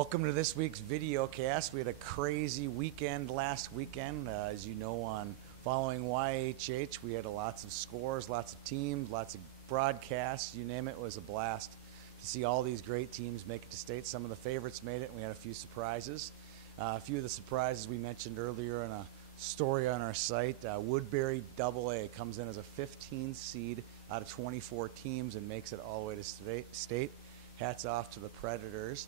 Welcome to this week's Videocast. We had a crazy weekend last weekend. As you know, on following YHH, we had lots of scores, lots of teams, lots of broadcasts, you name it. It was a blast to see all these great teams make it to state. Some of the favorites made it, and we had a few surprises. A few of the surprises we mentioned earlier in a story on our site. Woodbury AA comes in as a 15 seed out of 24 teams and makes it all the way to state. Hats off to the Predators.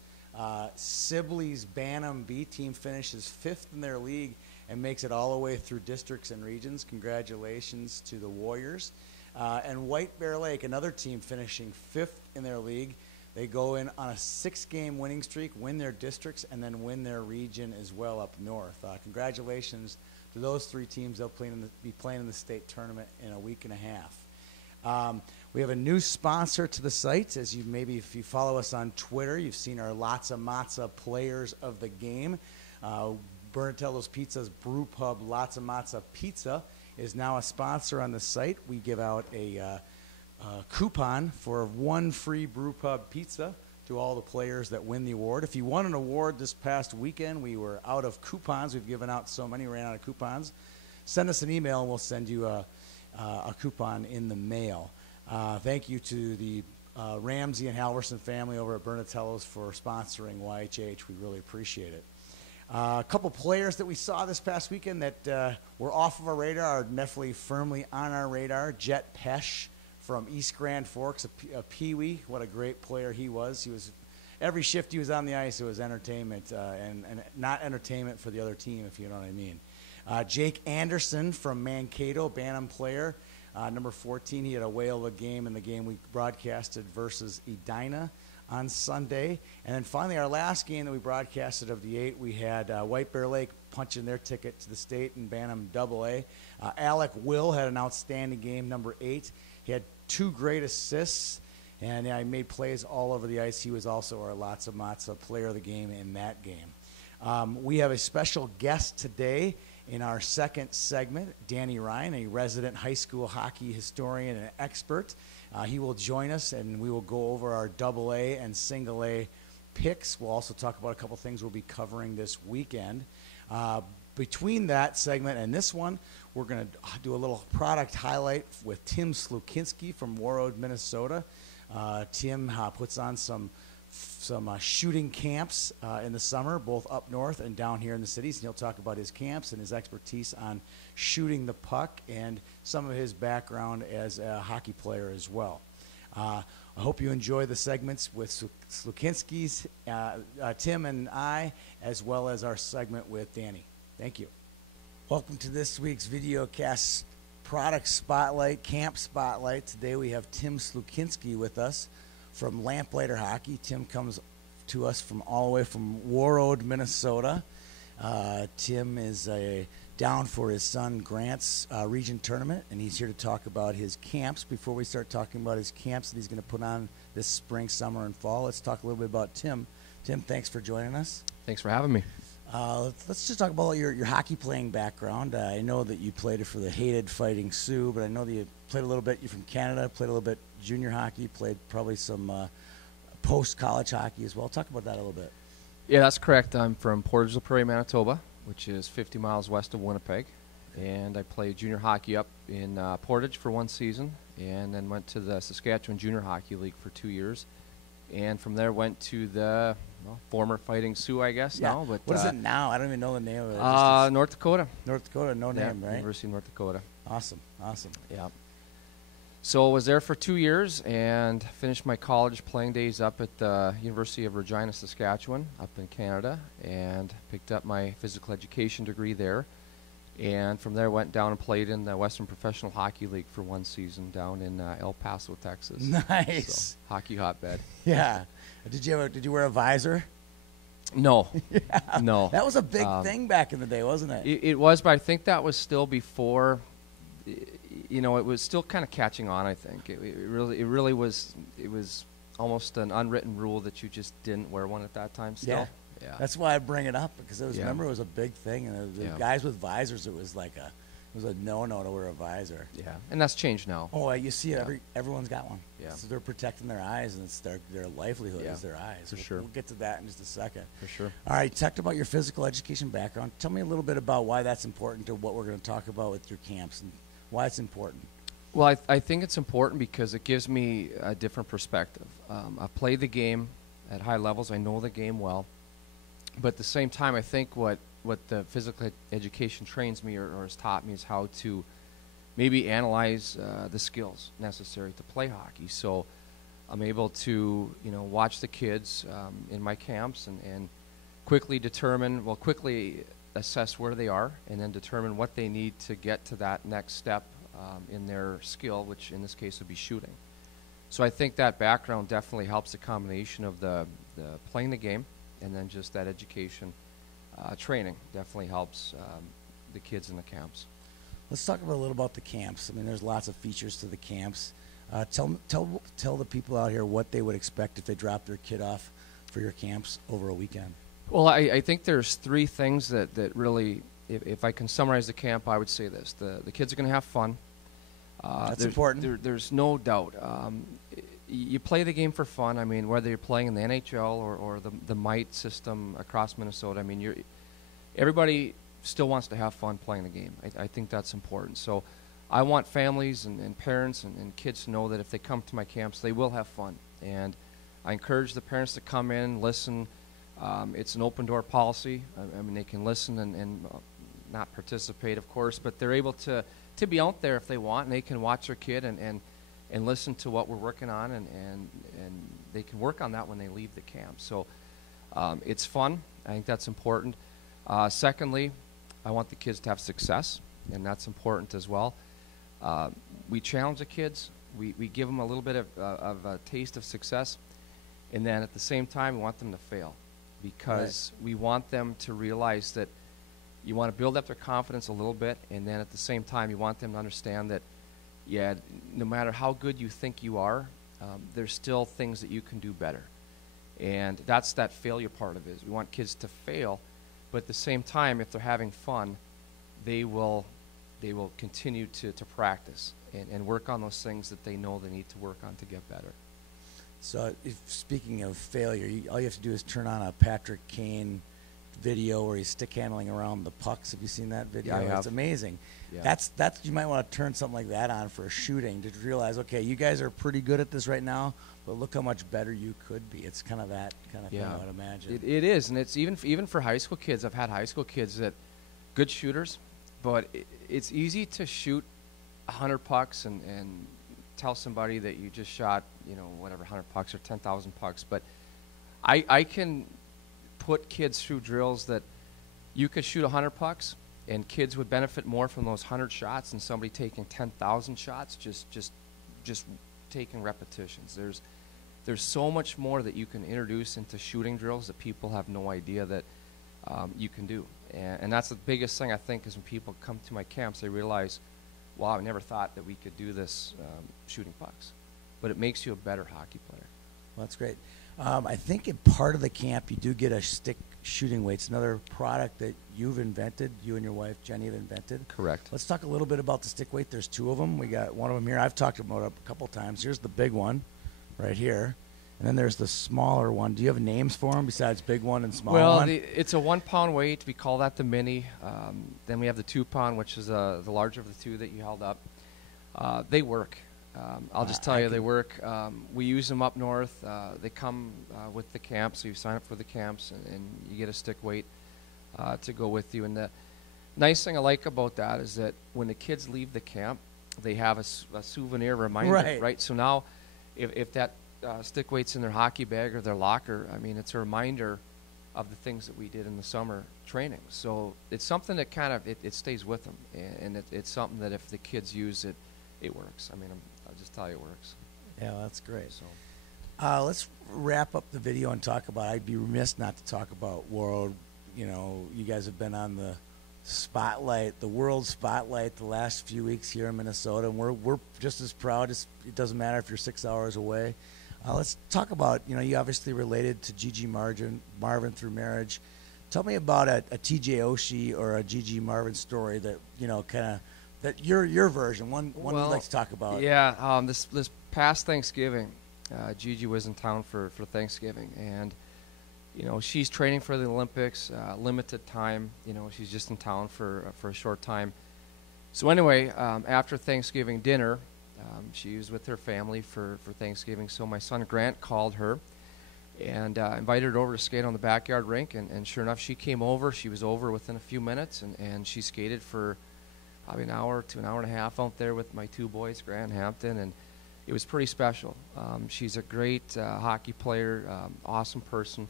Sibley's Bantam B team finishes 5th in their league and makes it all the way through districts and regions. Congratulations to the Warriors. And White Bear Lake, another team finishing 5th in their league. They go in on a 6-game winning streak, win their districts, and then win their region as well up north. Congratulations to those 3 teams. They'll be playing in the state tournament in a week and a half. We have a new sponsor to the site. As you maybe, if you follow us on Twitter, you've seen our Lots of Matza players of the game. Bernatello's Pizza's Brew Pub Lots of Matza Pizza is now a sponsor on the site. We give out a coupon for 1 free Brew Pub pizza to all the players that win the award. If you won an award this past weekend, we were out of coupons. We've given out so many, ran out of coupons. Send us an email and we'll send you a coupon in the mail. Thank you to the Ramsey and Halverson family over at Bernatello's for sponsoring YHH. We really appreciate it. A couple players that we saw this past weekend that were off of our radar are definitely firmly on our radar. Jet Pesh from East Grand Forks, a peewee. What a great player he was. Every shift he was on the ice, it was entertainment, and not entertainment for the other team, if you know what I mean. Jake Anderson from Mankato, Bantam player. Number 14, he had a whale of a game in the game we broadcasted versus Edina on Sunday. And then finally, our last game that we broadcasted of the 8, we had White Bear Lake punching their ticket to the state in Bantam AA. Alec Will had an outstanding game, number 8. He had 2 great assists, and he made plays all over the ice. He was also our Lots of Matza player of the game in that game. We have a special guest today. In our second segment, Danny Ryan, a resident high school hockey historian and expert. He will join us, and we will go over our AA and single A picks. We'll also talk about a couple things we'll be covering this weekend. Between that segment and this one, we're going to do a little product highlight with Tim Slukinski from Warroad, Minnesota. Tim puts on some shooting camps in the summer, both up north and down here in the cities. And he'll talk about his camps and his expertise on shooting the puck and some of his background as a hockey player as well. I hope you enjoy the segments with Slukinski's, Tim and I, as well as our segment with Danny. Thank you. Welcome to this week's Videocast Product Spotlight, Camp Spotlight. Today we have Tim Slukinski with us from Lamplighter Hockey. Tim comes to us from all the way from Warroad, Minnesota. Tim is down for his son Grant's region tournament, and he's here to talk about his camps. Before we start talking about his camps that he's going to put on this spring, summer, and fall, let's talk a little bit about Tim. Tim, thanks for joining us. Thanks for having me. Let's just talk about your hockey playing background. I know that you played for the hated Fighting Sioux, but I know that you played a little bit. You're from Canada, played a little bit junior hockey, played probably some post-college hockey as well. Talk about that a little bit. Yeah, that's correct. I'm from Portage la Prairie, Manitoba, which is 50 miles west of Winnipeg. And I played junior hockey up in Portage for 1 season, and then went to the Saskatchewan Junior Hockey League for 2 years. And from there went to the former Fighting Sioux, I guess, now. But what is it now? I don't even know the name of it. North Dakota. North Dakota, name, right? University of North Dakota. Awesome. Yeah. So I was there for 2 years and finished my college playing days up at the University of Regina, Saskatchewan, up in Canada, and picked up my physical education degree there. And from there went down and played in the Western Professional Hockey League for 1 season down in El Paso, Texas. Nice. So, hockey hotbed. Yeah. Did you wear a visor? No. Yeah. No. That was a big thing back in the day, wasn't it? It was, but I think that was still before. It was still kind of catching on. I think it really was. It was almost an unwritten rule that you just didn't wear one at that time. Still. Yeah. That's why I bring it up, because remember it was a big thing, and the guys with visors, it was like was a no-no to wear a visor. Yeah, and that's changed now. Oh, you see it. Yeah. Everyone's got one. Yeah. So they're protecting their eyes, and it's their livelihood Yeah, is their eyes. for sure. We'll get to that in just a second. For sure. All right, talked about your physical education background. Tell me a little bit about why that's important to what we're going to talk about with your camps and why it's important. Well, I think it's important because it gives me a different perspective. I've played the game at high levels. I know the game well. But at the same time, I think what the physical education trains me or has taught me is how to maybe analyze the skills necessary to play hockey. So I'm able to, watch the kids in my camps and quickly assess where they are and then determine what they need to get to that next step in their skill, which in this case would be shooting. So I think that background definitely helps the combination of the playing the game and then just that education training definitely helps the kids in the camps. Let's talk a little about the camps. I mean, there's lots of features to the camps. Tell the people out here what they would expect if they drop their kid off for your camps over a weekend. Well, I think there's three things that really, if I can summarize the camp, I would say this. The kids are going to have fun. That's important. There's no doubt. You play the game for fun. I mean, whether you're playing in the NHL or the MITE system across Minnesota, I mean, everybody still wants to have fun playing the game. I think that's important. So I want families and parents and kids to know that if they come to my camps, they will have fun. And I encourage the parents to come in, listen. It's an open-door policy. I mean, they can listen and not participate, of course, but they're able to be out there if they want, and they can watch their kid and listen to what we're working on, and they can work on that when they leave the camp. So it's fun. I think that's important. Secondly, I want the kids to have success, and that's important as well. We challenge the kids. We give them a little bit of a taste of success, and then at the same time, we want them to fail because we want them to realize that you want to build up their confidence a little bit, and then at the same time, you want them to understand that, yeah, no matter how good you think you are, there's still things that you can do better. And that's that failure part of it. We want kids to fail, but at the same time, if they're having fun, they will continue to practice and work on those things that they know they need to work on to get better. So speaking of failure, all you have to do is turn on a Patrick Kane video where he's stick handling around the pucks. Have you seen that video? Yeah, I have. It's amazing. Yeah. That's you might want to turn something like that on for a shooting to realize, okay, you guys are pretty good at this right now, but look how much better you could be. It's kind of that kind of thing, I would imagine. It is, and it's even for high school kids. I've had high school kids that good shooters, but it's easy to shoot 100 pucks and tell somebody that you just shot, 100 pucks or 10,000 pucks. But I can put kids through drills that you could shoot 100 pucks, and kids would benefit more from those 100 shots than somebody taking 10,000 shots, just taking repetitions. There's so much more that you can introduce into shooting drills that people have no idea that you can do. And that's the biggest thing, I think, is when people come to my camps, they realize, wow, I never thought that we could do this shooting pucks. But it makes you a better hockey player. Well, that's great. I think in part of the camp you do get a stick shooting weights, another product that you've invented, you and your wife Jenny have invented. Correct. Let's talk a little bit about the stick weight. There's two of them. We got one of them here. I've talked about it a couple times. Here's the big one right here. And then there's the smaller one. Do you have names for them besides big one and small one? Well, it's a 1 pound weight. We call that the mini. Then we have the 2 pound, which is the larger of the two that you held up. They work. I'll just tell you, they work. We use them up north. They come with the camp, so you sign up for the camps, and you get a stick weight to go with you. And the nice thing I like about that is that when the kids leave the camp, they have a souvenir reminder, right? So now, if that stick weight's in their hockey bag or their locker, I mean, it's a reminder of the things that we did in the summer training. So it's something that kind of, it stays with them, and it's something that if the kids use it, it works. I mean, I'll just tell you it works. Yeah, that's great. So let's wrap up the video and talk about, I'd be remiss not to talk about world, you guys have been on the spotlight, the world spotlight the last few weeks here in Minnesota, and we're just as proud. It doesn't matter if you're 6 hours away. Let's talk about, you obviously related to Gigi Marvin through marriage. Tell me about a TJ Oshie or a Gigi Marvin story that, kind of That your version, one Well, you'd like to talk about. Yeah, this past Thanksgiving, Gigi was in town for Thanksgiving, and she's training for the Olympics, limited time. She's just in town for a short time. So anyway, after Thanksgiving dinner, she was with her family for Thanksgiving. So my son Grant called her and invited her over to skate on the backyard rink. And sure enough, she came over. She was over within a few minutes, and she skated for probably an hour to an hour and a half out there with my two boys, Grant and Hampton, and it was pretty special. She's a great hockey player, awesome person.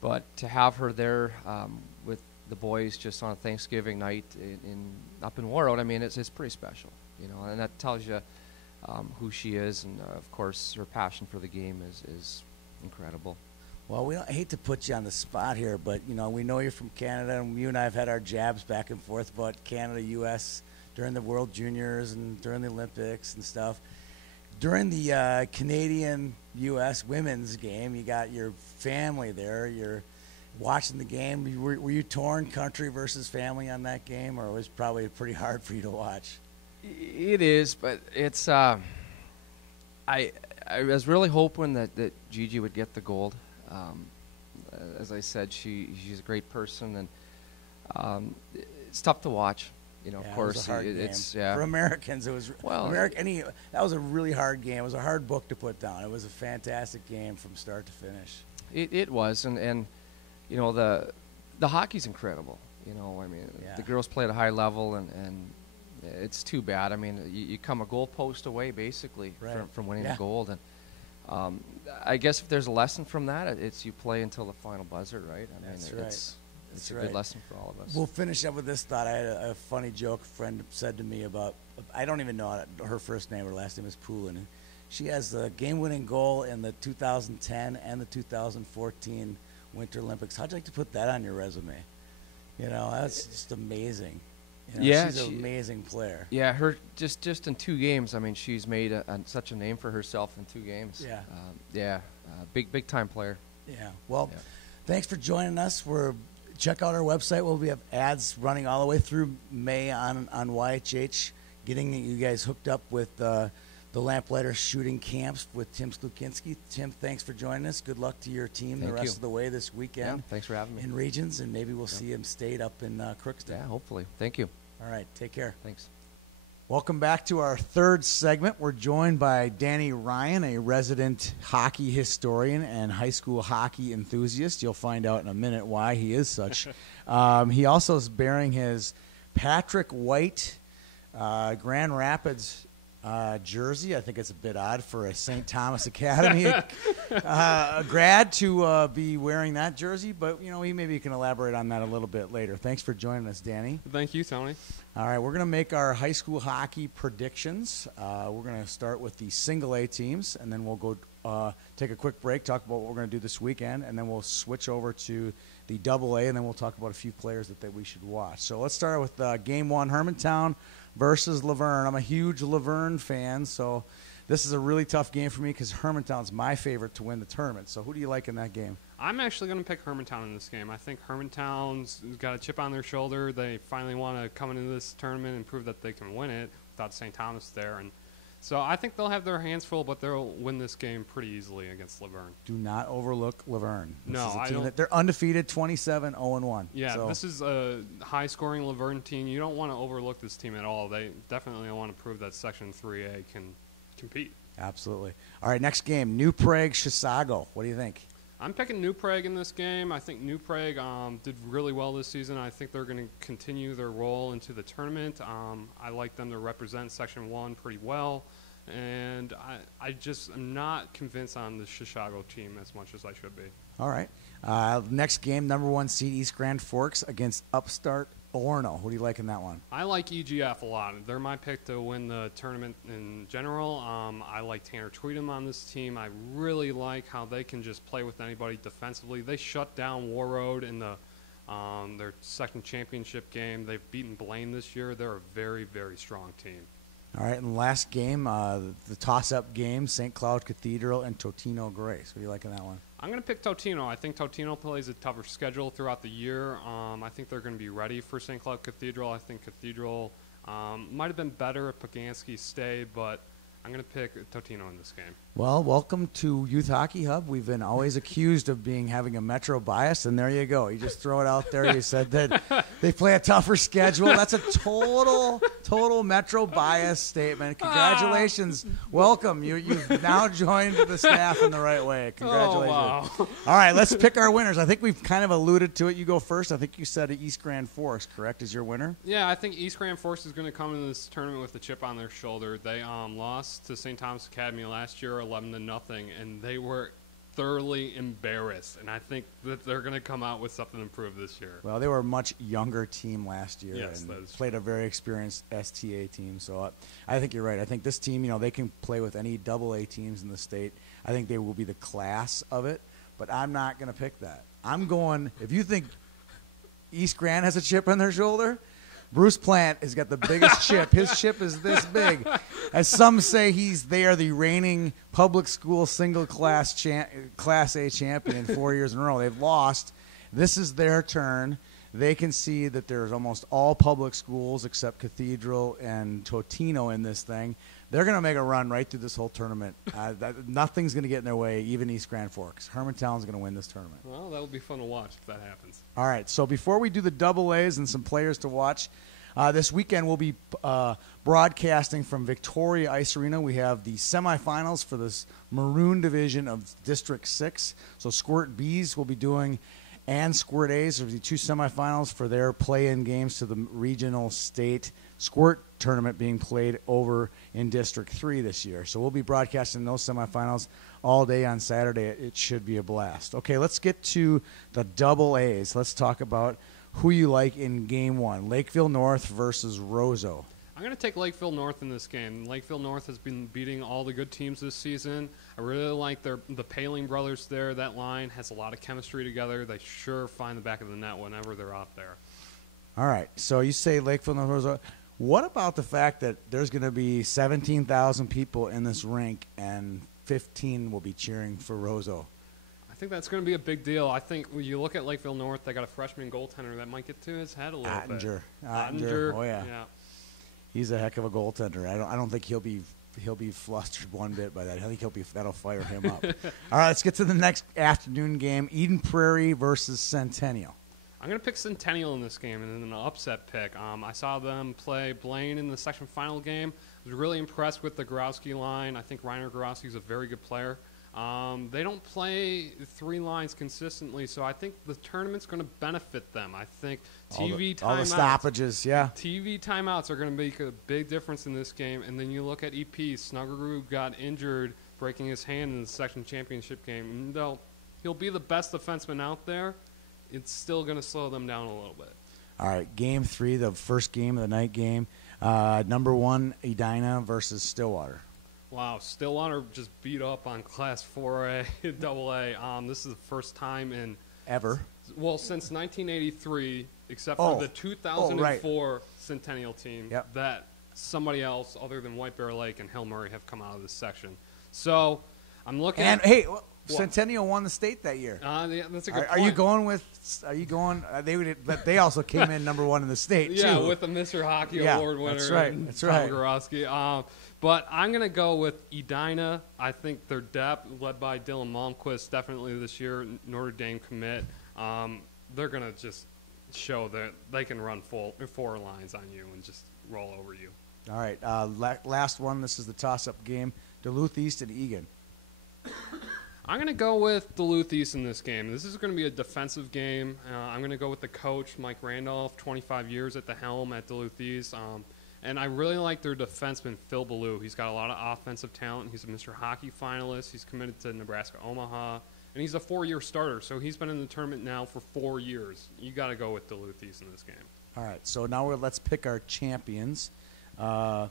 But to have her there with the boys just on a Thanksgiving night up in Warroad, I mean, it's pretty special, and that tells you who she is, and of course her passion for the game is incredible. Well, I hate to put you on the spot here, but we know you're from Canada, and you and I have had our jabs back and forth about Canada, U.S. during the World Juniors and during the Olympics and stuff. During the Canadian-U.S. women's game, you got your family there. You're watching the game. Were you torn, country versus family, on that game, or it was probably pretty hard for you to watch? It is, but it's. I was really hoping that Gigi would get the gold. As I said, she's a great person, and it's tough to watch. Of course, it was a hard game. Yeah. For Americans, it was that was a really hard game. It was a hard book to put down. It was a fantastic game from start to finish. It was, and the hockey's incredible. The girls play at a high level, and it's too bad. I mean, you come a goal post away basically from winning the gold, and I guess if there's a lesson from that, it's you play until the final buzzer, right? I mean, it's a good lesson for all of us. We'll finish up with this thought. I had a funny joke a friend said to me about, I don't even know her first name. Her last name is Poulin. She has the game-winning goal in the 2010 and the 2014 Winter Olympics. How'd you like to put that on your resume? That's just amazing. She's an amazing player. Yeah, her just in 2 games. I mean, she's made such a name for herself in 2 games. Yeah. Big time player. Yeah. Well, thanks for joining us. Check out our website. We have ads running all the way through May on YHH, getting you guys hooked up with the Lamplighter shooting camps with Tim Sklukinski. Tim, thanks for joining us. Good luck to your team the rest of the way this weekend. Yeah, thanks for having me. In Regions, and maybe we'll see him state up in Crookston. Yeah, hopefully. Thank you. All right, take care. Thanks. Welcome back to our third segment. We're joined by Danny Ryan, a resident hockey historian and high school hockey enthusiast. You'll find out in a minute why he is such. He also is bearing his Patrick White Grand Rapids jersey. I think it's a bit odd for a St. Thomas Academy grad to be wearing that jersey, but maybe you can elaborate on that a little bit later. Thanks for joining us, Danny. Thank you, Tony. All right, we're going to make our high school hockey predictions. We're going to start with the single A teams, and then we'll go take a quick break, talk about what we're going to do this weekend, and then we'll switch over to the double A, and then we'll talk about a few players that we should watch. So let's start with Game 1, Hermantown versus Laverne. I'm a huge Laverne fan, so this is a really tough game for me because Hermantown's my favorite to win the tournament. So who do you like in that game? I'm actually going to pick Hermantown in this game. I think Hermantown's got a chip on their shoulder. They finally want to come into this tournament and prove that they can win it without St. Thomas there. And so I think they'll have their hands full, but they'll win this game pretty easily against Laverne. Do not overlook Laverne. No, I don't. They're undefeated, 27-0-1. Yeah, so. This is a high-scoring Laverne team. You don't want to overlook this team at all. They definitely want to prove that Section 3A can compete. Absolutely. All right, next game, New Prague, Chisago. What do you think? I'm picking New Prague in this game. I think New Prague did really well this season. I think they're going to continue their role into the tournament. I like them to represent Section 1 pretty well. And I just am not convinced on the Chicago team as much as I should be. All right. Next game, number 1 seed East Grand Forks against Upstart Orono. Who do you like in that one? I like EGF a lot. They're my pick to win the tournament in general. I like Tanner Tweedum on this team. I really like how they can just play with anybody defensively. They shut down Warroad in their second championship game. They've beaten Blaine this year. They're a very, very strong team. All right, and the last game, the toss-up game, St. Cloud Cathedral and Totino Grace. What do you like in that one? I'm going to pick Totino. I think Totino plays a tougher schedule throughout the year. I think they're going to be ready for St. Cloud Cathedral. I think Cathedral Might have been better if Poganski stayed, but I'm going to pick Totino in this game. Well, welcome to Youth Hockey Hub. We've been always accused of having a Metro bias, and there you go. You just throw it out there. You said that they play a tougher schedule. That's a total Metro bias statement. Congratulations. Welcome. You've now joined the staff in the right way. Congratulations. Oh, wow. All right, let's pick our winners. I think we've kind of alluded to it. You go first. I think you said East Grand Forest, correct, is your winner? Yeah, I think East Grand Forest is going to come into this tournament with a chip on their shoulder. They lost to St. Thomas Academy last year 11-0, and they were thoroughly embarrassed. And I think that they're going to come out with something improved this year. Well, they were a much younger team last year, Yes, and that is played a very experienced STA team. So I think you're right. I think this team, they can play with any AA teams in the state. I think they will be the class of it, but I'm not going to pick that. I'm going, if you think East Grand has a chip on their shoulder, Bruce Plant has got the biggest chip. His chip is this big. As some say, they are the reigning public school single class Class A champion 4 years in a row. They've lost. This is their turn. They can see that there's almost all public schools except Cathedral and Totino in this thing. They're going to make a run right through this whole tournament. Nothing's going to get in their way, even East Grand Forks. Hermantown's going to win this tournament. Well, that'll be fun to watch if that happens. All right, so before we do the double A's and some players to watch, this weekend we'll be broadcasting from Victoria Ice Arena. We have the semifinals for this Maroon Division of District 6. So Squirt B's will be doing, and Squirt A's will be two semifinals for their play-in games to the regional state Squirt tournament being played over in District 3 this year. So we'll be broadcasting those semifinals all day on Saturday. It should be a blast. Okay, let's get to the double A's. Let's talk about who you like in Game 1, Lakeville North versus Roseau. I'm going to take Lakeville North in this game. Lakeville North has been beating all the good teams this season. I really like the Paling brothers there. That line has a lot of chemistry together. They sure find the back of the net whenever they're out there. All right, so you say Lakeville North, Roseau. What about the fact that there's going to be 17,000 people in this rink and 15 will be cheering for Roseau? I think that's going to be a big deal. I think when you look at Lakeville North, they got a freshman goaltender that might get to his head a little bit. Ottinger. Oh, yeah. He's a heck of a goaltender. I don't think he'll be flustered one bit by that. I think that'll fire him up. All right, let's get to the next afternoon game, Eden Prairie versus Centennial. I'm going to pick Centennial in this game, and then an upset pick. I saw them play Blaine in the section final game. I was really impressed with the Gorowski line. I think Reiner Gorowski is a very good player. They don't play three lines consistently, so I think the tournament's going to benefit them. I think all the stoppages, yeah. TV timeouts are going to make a big difference in this game. And then you look at EP. Snuggerud got injured, breaking his hand in the section championship game. And though he'll be the best defenseman out there, it's still going to slow them down a little bit. All right, Game 3, the first game of the night game. Number 1, Edina versus Stillwater. Wow, Stillwater just beat up on Class 4A, AA. This is the first time in since 1983, except for the 2004 Centennial team, that somebody else other than White Bear Lake and Hill Murray have come out of this section. So I'm looking. And hey, Centennial won the state that year. Yeah, that's a good point. Are you going? But they also came in number 1 in the state. Yeah, too. with the Mr. Hockey Award winner. That's right. That's right. Gorowski. But I'm going to go with Edina. I think their depth, led by Dylan Malmquist, definitely this year, Notre Dame commit. They're going to just show that they can run four lines on you and just roll over you. All right. Last one. This is the toss-up game. Duluth East and Egan. I'm going to go with Duluth East in this game. This is going to be a defensive game. I'm going to go with the coach, Mike Randolph, 25 years at the helm at Duluth East. And I really like their defenseman, Phil Ballou. He's got a lot of offensive talent. He's a Mr. Hockey finalist. He's committed to Nebraska Omaha. And he's a 4-year starter, so he's been in the tournament now for 4 years. You got to go with Duluth East in this game. All right, so now let's pick our champions. I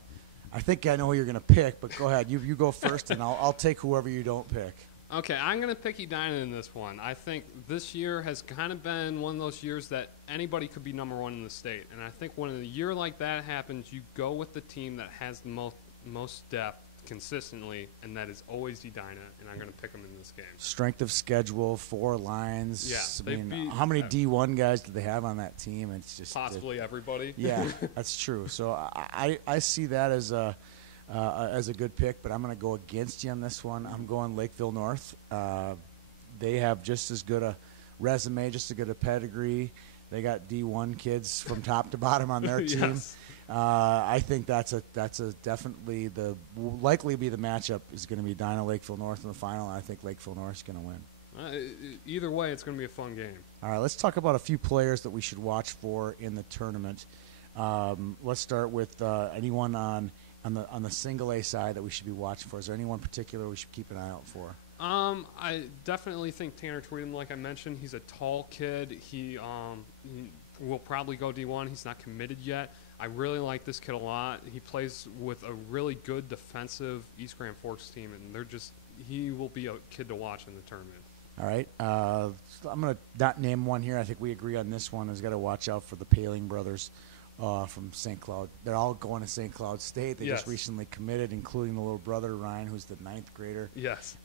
think I know who you're going to pick, but go ahead. You go first, and I'll take whoever you don't pick. Okay, I'm going to pick Edina in this one. I think this year has kind of been one of those years that anybody could be number 1 in the state. And I think when a year like that happens, you go with the team that has the most depth consistently, and that is always Edina, and I'm going to pick them in this game. Strength of schedule, 4 lines. Yeah, I mean, how many D1 guys do they have on that team? It's just Possibly everybody. Yeah, that's true. So I see that as a good pick, but I'm going to go against you on this one. I'm going Lakeville North. They have just as good a resume, just as good a pedigree. They got D1 kids from top to bottom on their team. Yes. I think that's a definitely likely be the matchup is going to be Edina Lakeville North in the final. And I think Lakeville North is going to win. Either way, it's going to be a fun game. All right, let's talk about a few players that we should watch for in the tournament. Let's start with anyone on the single A side that we should be watching for. Is there anyone particular we should keep an eye out for? I definitely think Tanner Tweedum, like I mentioned, he's a tall kid. He will probably go D1. He's not committed yet. I really like this kid a lot. He plays with a really good defensive East Grand Forks team, and he will be a kid to watch in the tournament. All right. I'm going to not name one here. I think we agree on this one. Has got to watch out for the Paling brothers from St. Cloud. They're all going to St. Cloud State. They just recently committed, including the little brother Ryan, who's the 9th grader. Yes.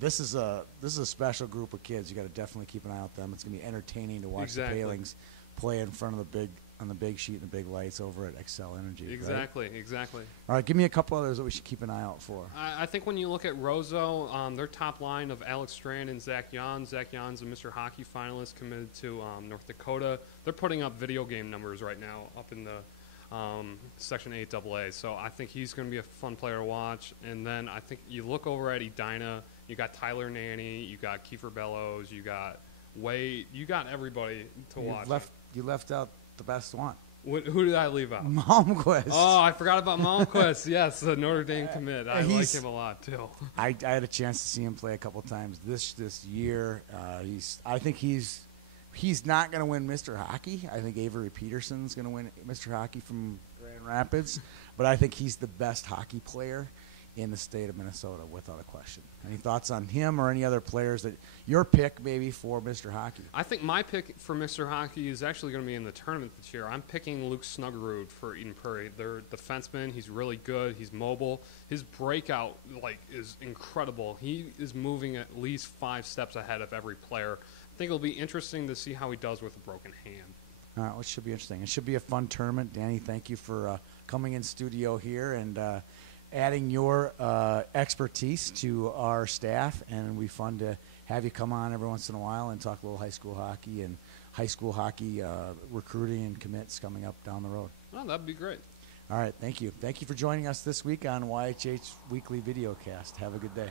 This is a special group of kids. You got to definitely keep an eye out them. It's going to be entertaining to watch the Palings play in front of the big sheet and the big lights over at Excel Energy. Exactly, right? exactly. All right, give me a couple others that we should keep an eye out for. I think when you look at Roseau, their top line of Alex Strand and Zach Yon. Zach Yon's a Mr. Hockey finalist committed to North Dakota. They're putting up video game numbers right now up in the Section 8 AA. So I think he's going to be a fun player to watch. And then I think you look over at Edina, you got Tyler Nanny, you got Kiefer Bellows, you got Wade, you got everybody to watch. You left out the best one. Who did I leave out? Malmquist. Oh, I forgot about Malmquist. Yes, the Notre Dame commit. I like him a lot too. I had a chance to see him play a couple times this year. I think he's not going to win Mr. Hockey. I think Avery Peterson's going to win Mr. Hockey from Grand Rapids, but I think he's the best hockey player in the state of Minnesota, without a question. Any thoughts on him or any other players that your pick maybe for Mr. Hockey? I think my pick for Mr. Hockey is actually going to be in the tournament this year. I'm picking Luke Snuggerud for Eden Prairie. They're defenseman. He's really good. He's mobile. His breakout is incredible. He is moving at least 5 steps ahead of every player. I think it'll be interesting to see how he does with a broken hand. Well, it should be interesting. It should be a fun tournament. Danny, thank you for coming in studio here and adding your expertise to our staff, and it'll be fun to have you come on every once in a while and talk a little high school hockey recruiting and commits coming up down the road. Oh, that'd be great. All right, thank you. Thank you for joining us this week on YHH Weekly Videocast. Have a good day.